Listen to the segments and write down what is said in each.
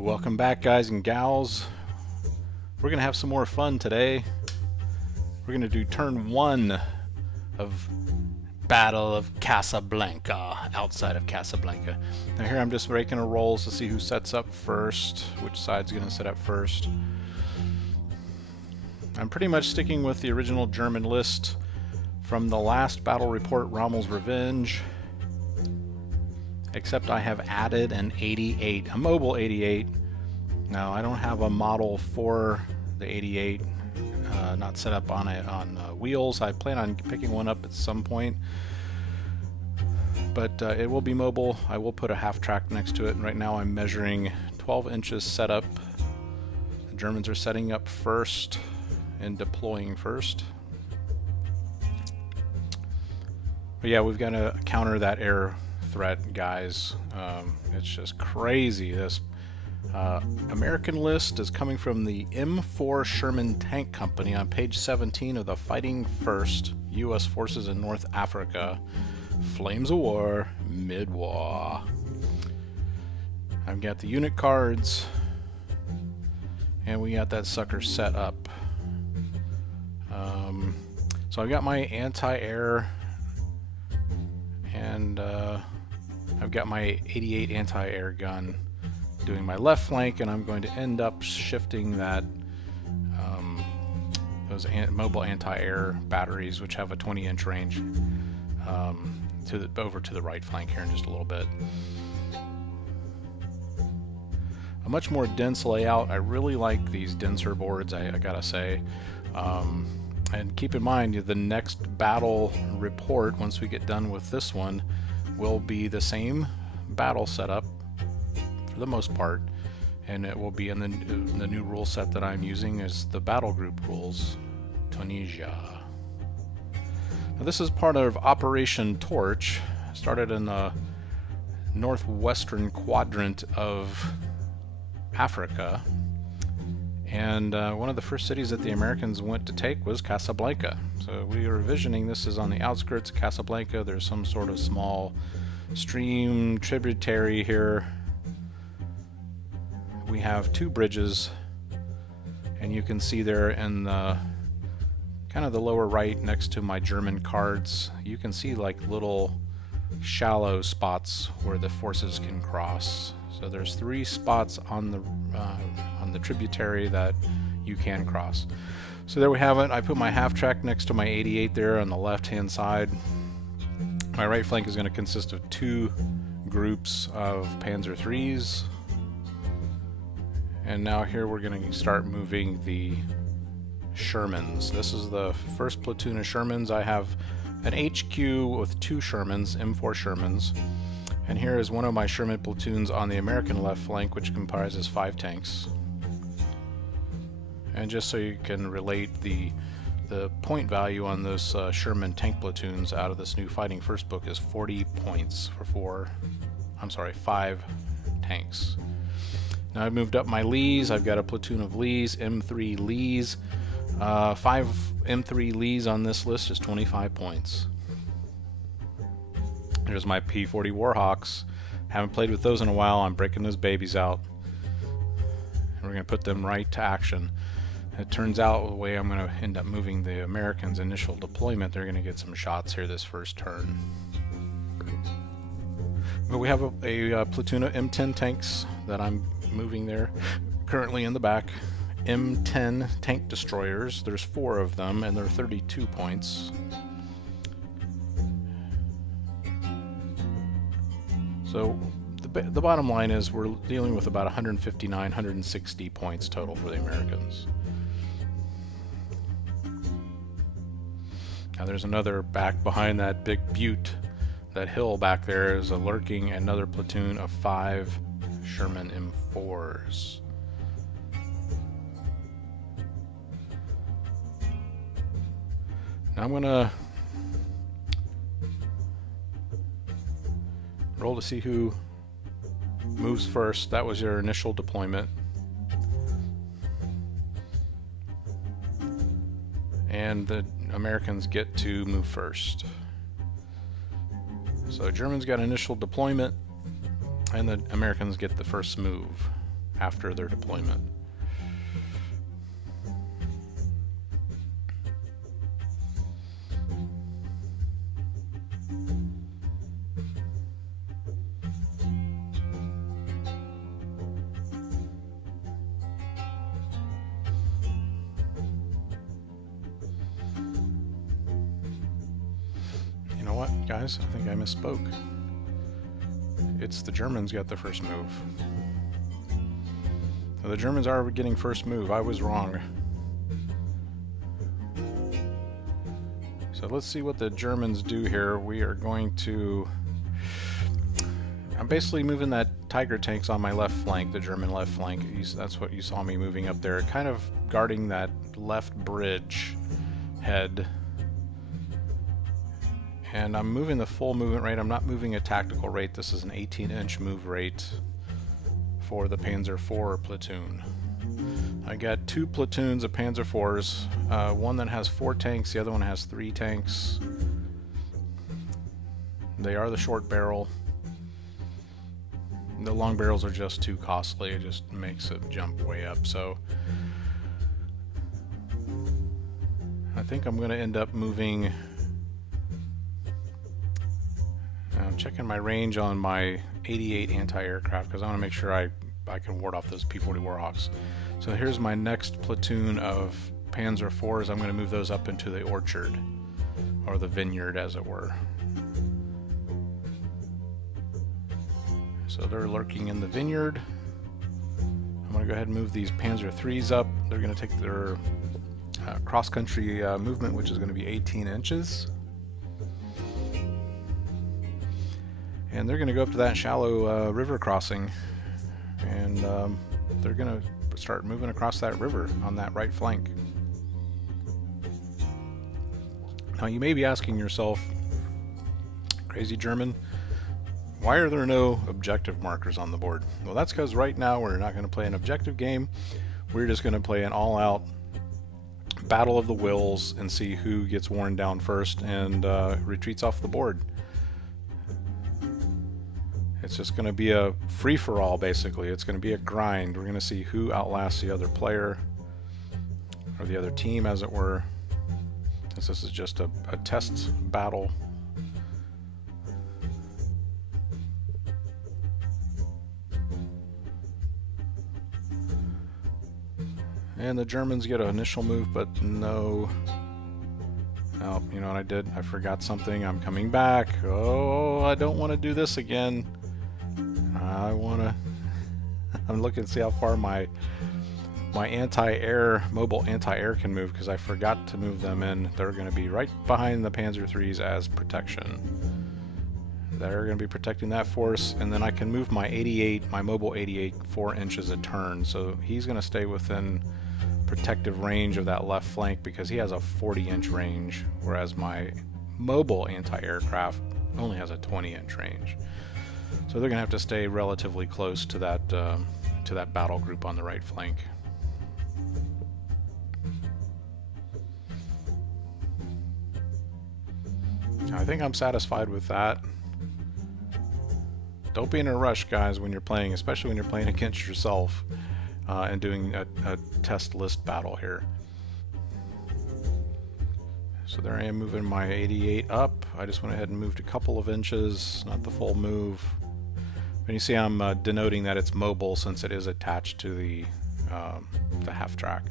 Welcome back, guys and gals. We're gonna have some more fun today. We're gonna do turn 1 of Battle of Casablanca, outside of Casablanca. Now here I'm just breaking a rolls to see who sets up first, which side's gonna set up first. I'm pretty much sticking with the original German list from the last battle report, Rommel's Revenge, except I have added an 88, a mobile 88. Now I don't have a model for the 88, not set up on wheels. I plan on picking one up at some point, but it will be mobile. I will put a half track next to it, and right now I'm measuring 12 inches setup. The Germans are setting up first and deploying first. But yeah, we've got to counter that air threat, guys. It's just crazy. This American list is coming from the M4 Sherman Tank Company on page 17 of the Fighting First U.S. Forces in North Africa. Flames of War, mid-war. I've got the unit cards, and we got that sucker set up. So I've got my anti-air, and I've got my 88 anti-air gun doing my left flank, and I'm going to end up shifting that those mobile anti-air batteries, which have a 20-inch range, over to the right flank here in just a little bit. A much more dense layout. I really like these denser boards, I gotta say. And keep in mind, the next battle report, once we get done with this one, will be the same battle setup for the most part, and it will be in the new rule set that I'm using is the battle group rules, Tunisia. Now, this is part of Operation Torch. Started in the northwestern quadrant of Africa, and one of the first cities that the Americans went to take was Casablanca. So we are envisioning this is on the outskirts of Casablanca. There's some sort of small stream tributary here. We have two bridges, and you can see there in the kind of the lower right next to my German cards, you can see like little shallow spots where the forces can cross. So there's 3 spots on the tributary that you can cross. So there we have it. I put my half track next to my 88 there on the left hand side. My right flank is going to consist of 2 groups of Panzer IIIs. And now here we're going to start moving the Shermans. This is the first platoon of Shermans. I have an HQ with 2 Shermans, M4 Shermans. And here is one of my Sherman platoons on the American left flank, which comprises 5 tanks. And just so you can relate the point value on those Sherman tank platoons out of this new Fighting First book is 40 points for 5 tanks. Now I've moved up my Lees. I've got a platoon of Lees, M3 Lees. 5 M3 Lees on this list is 25 points. There's my P-40 Warhawks. Haven't played with those in a while. I'm breaking those babies out. And we're going to put them right to action. It turns out the way I'm going to end up moving the Americans' initial deployment, they're going to get some shots here this first turn. But we have a platoon of M10 tanks that I'm moving there, currently in the back. M10 tank destroyers. There's 4 of them, and they're 32 points. So the bottom line is we're dealing with about 159, 160 points total for the Americans. Now there's another back behind that big butte, that hill back there is lurking another platoon of 5 Sherman M4s. Now I'm gonna roll to see who moves first. That was your initial deployment. And the Americans get to move first. So Germans got initial deployment, and the Americans get the first move. after their deployment. You know what, guys? I think I misspoke. It's the Germans got the first move. So the Germans are getting first move. I was wrong. So let's see what the Germans do here. We are going to... I'm basically moving that Tiger tanks on my left flank, the German left flank. That's what you saw me moving up there, kind of guarding that left bridge head. And I'm moving the full movement rate. I'm not moving a tactical rate. This is an 18-inch move rate for the Panzer IV platoon. I got 2 platoons of Panzer IVs. One that has 4 tanks, the other one has 3 tanks. They are the short barrel. The long barrels are just too costly. It just makes it jump way up. So I think I'm going to end up moving... I'm checking my range on my 88 anti-aircraft because I want to make sure I can ward off those P-40 Warhawks. So here's my next platoon of Panzer IVs. I'm going to move those up into the orchard, or the vineyard as it were. So they're lurking in the vineyard. I'm going to go ahead and move these Panzer IIIs up. They're going to take their cross-country movement, which is going to be 18 inches. And they're going to go up to that shallow river crossing, and they're going to start moving across that river on that right flank. Now you may be asking yourself, crazy German, why are there no objective markers on the board? Well, that's because right now we're not going to play an objective game. We're just going to play an all-out battle of the wills and see who gets worn down first and retreats off the board. It's just going to be a free-for-all, basically. It's going to be a grind. We're going to see who outlasts the other player, or the other team, as it were. Since this is just a test battle. And the Germans get an initial move, but no... Oh, you know what I did? I forgot something. I'm coming back. Oh, I don't want to do this again. I want to... I'm looking to see how far my anti-air, mobile anti-air can move, because I forgot to move them in. They're going to be right behind the Panzer IIIs as protection. They're going to be protecting that force, and then I can move my 88, my mobile 88, 4 inches a turn. So he's going to stay within protective range of that left flank because he has a 40-inch range, whereas my mobile anti-aircraft only has a 20-inch range. So they're going to have to stay relatively close to that battle group on the right flank. I think I'm satisfied with that. Don't be in a rush, guys, when you're playing, especially when you're playing against yourself and doing a test list battle here. So there I am moving my 88 up. I just went ahead and moved a couple of inches, not the full move. And you see I'm denoting that it's mobile since it is attached to the half track.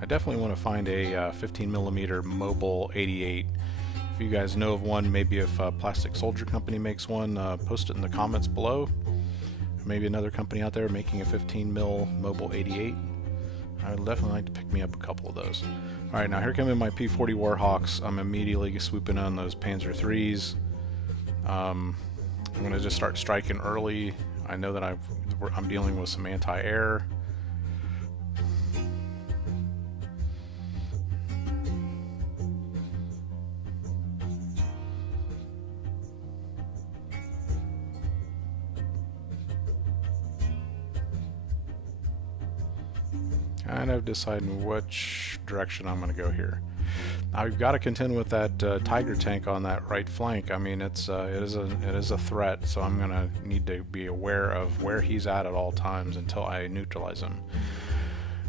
I definitely want to find a 15mm mobile 88. If you guys know of one, maybe if Plastic Soldier Company makes one, post it in the comments below. Maybe another company out there making a 15mm mobile 88. I would definitely like to pick me up a couple of those. Alright, now here come in my P-40 Warhawks. I'm immediately swooping on those Panzer IIIs. I'm going to just start striking early. I know that I'm dealing with some anti-air. Kind of deciding which direction I'm going to go here. I've got to contend with that Tiger tank on that right flank. I mean, it is a threat, so I'm gonna need to be aware of where he's at all times until I neutralize him.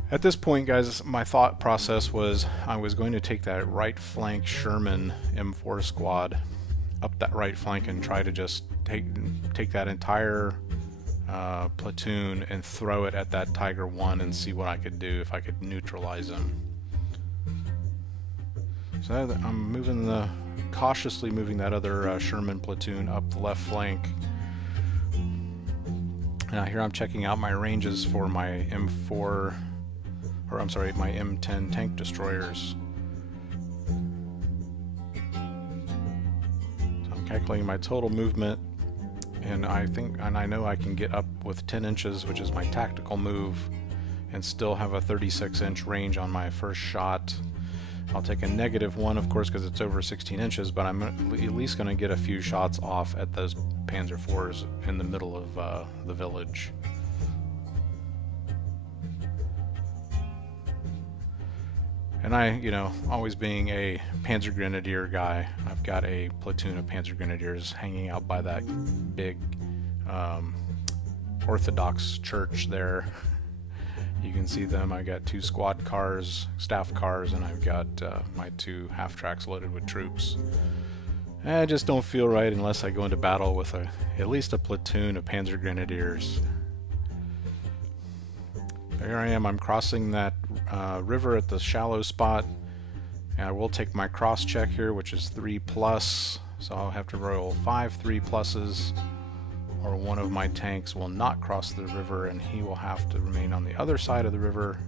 At this point, guys, my thought process was I was going to take that right flank Sherman M4 squad up that right flank and try to just take that entire platoon and throw it at that Tiger 1 and see what I could do if I could neutralize him. So I'm cautiously moving that other Sherman platoon up the left flank. Now here I'm checking out my ranges for my M4, or I'm sorry, my M10 tank destroyers. So I'm calculating my total movement, and I know I can get up with 10 inches, which is my tactical move, and still have a 36-inch range on my first shot. I'll take a -1, of course, because it's over 16 inches, but I'm at least going to get a few shots off at those Panzer IVs in the middle of the village. And always being a Panzer Grenadier guy, I've got a platoon of Panzer Grenadiers hanging out by that big Orthodox church there. You can see them. I got 2 squad cars, staff cars, and I've got my 2 half-tracks loaded with troops. And I just don't feel right unless I go into battle with at least a platoon of Panzer Grenadiers. Here I am. I'm crossing that river at the shallow spot. And I will take my cross check here, which is 3+. So I'll have to roll 5 3+. Or one of my tanks will not cross the river and he will have to remain on the other side of the river.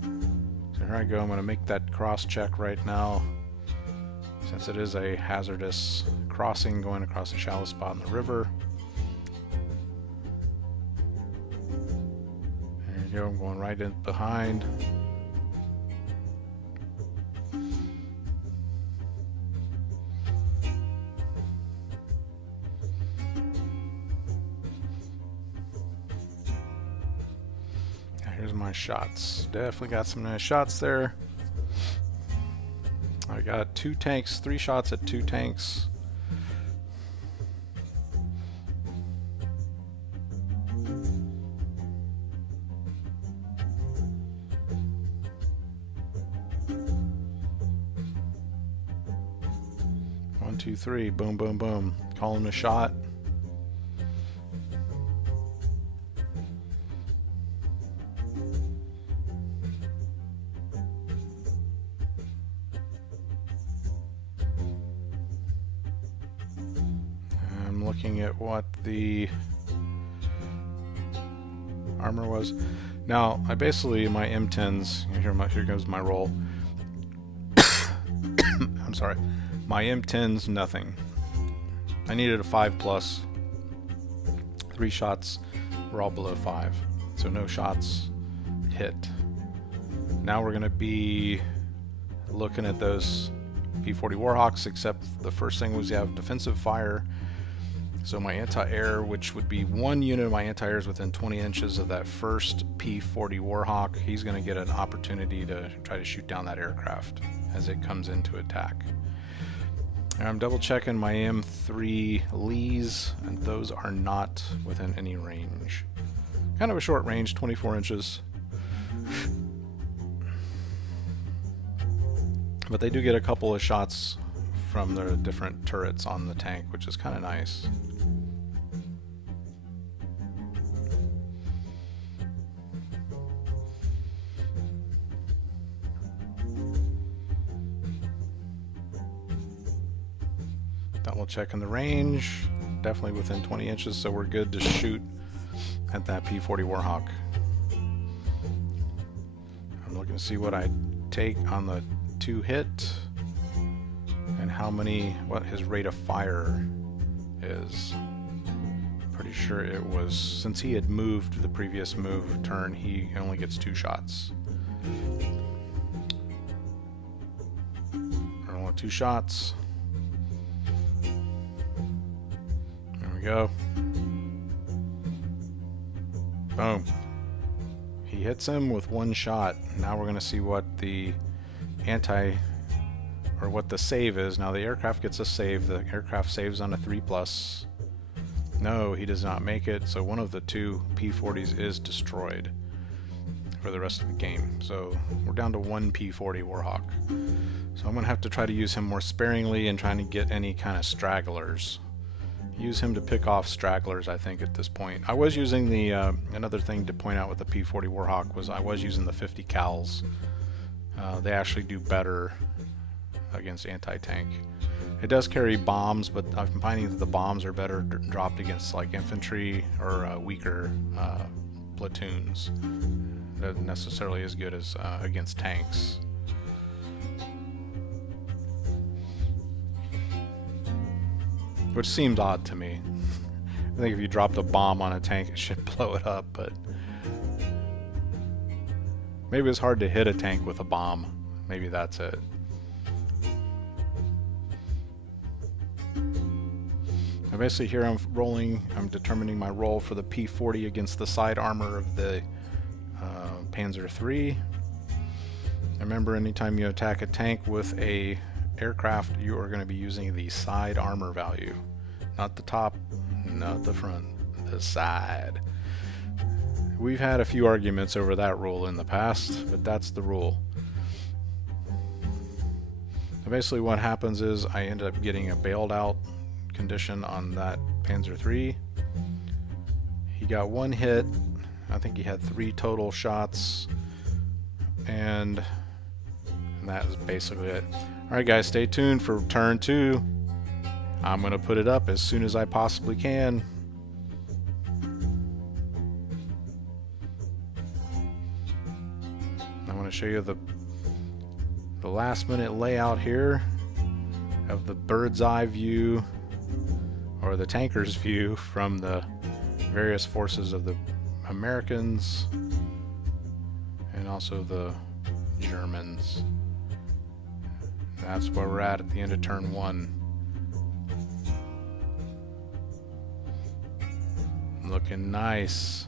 So here I go. I'm going to make that cross check right now, since it is a hazardous crossing going across a shallow spot in the river. There you go. I'm going right in behind. Here's my shots. Definitely got some nice shots there. I got 2 tanks, 3 shots at 2 tanks. One, two, three. Boom, boom, boom. Call him a shot. Looking at what the armor was. Now, I basically, my M10s, here goes my roll. I'm sorry. My M10s, nothing. I needed a 5+. 3 shots were all below 5. So no shots hit. Now we're going to be looking at those P-40 Warhawks, except the first thing was you have defensive fire. So my anti-air, which would be 1 unit of my anti-air is within 20 inches of that first P-40 Warhawk, he's going to get an opportunity to try to shoot down that aircraft as it comes into attack. And I'm double checking my M3 Lees, and those are not within any range. Kind of a short range, 24 inches. But they do get a couple of shots from the different turrets on the tank, which is kind of nice. Double checking the range, definitely within 20 inches, so we're good to shoot at that P-40 Warhawk. I'm looking to see what I take on the 2 hit and what his rate of fire is. Pretty sure it was, since he had moved the previous turn, he only gets 2 shots. Roll 2 shots. There we go. Boom. He hits him with 1 shot. Now we're going to see what the or what the save is. Now the aircraft gets a save. The aircraft saves on a 3+. No, he does not make it, so one of the two P-40s is destroyed for the rest of the game. So we're down to one P-40 Warhawk. So I'm going to have to try to use him more sparingly and trying to get any kind of stragglers. Use him to pick off stragglers, I think, at this point. I was using the, another thing to point out with the P-40 Warhawk was I was using the 50 cals. They actually do better against anti-tank. It does carry bombs, but I'm finding that the bombs are better dropped against like infantry or weaker platoons. Not necessarily as good as against tanks. Which seems odd to me. I think if you dropped a bomb on a tank, it should blow it up, but maybe it's hard to hit a tank with a bomb. Maybe that's it. Now basically here I'm determining my roll for the P-40 against the side armor of the Panzer III. Remember, anytime you attack a tank with a aircraft, you are going to be using the side armor value. Not the top, not the front, the side. We've had a few arguments over that rule in the past, but that's the rule. So basically what happens is I end up getting a bailed out condition on that Panzer III. He got one hit. I think he had 3 total shots, and that was basically it. Alright guys, stay tuned for turn 2. I'm going to put it up as soon as I possibly can. I want to show you the last minute layout here of the bird's eye view, or the tanker's view, from the various forces of the Americans and also the Germans. That's where we're at the end of turn 1. Looking nice.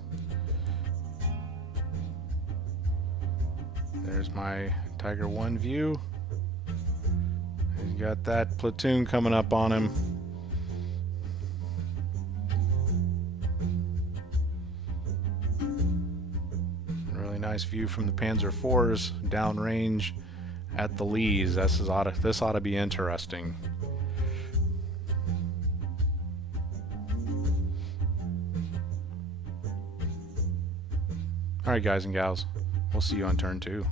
There's my Tiger 1 view. He's got that platoon coming up on him. Really nice view from the Panzer IVs downrange at the Lees. This ought to be interesting. Alright guys and gals, we'll see you on turn 2.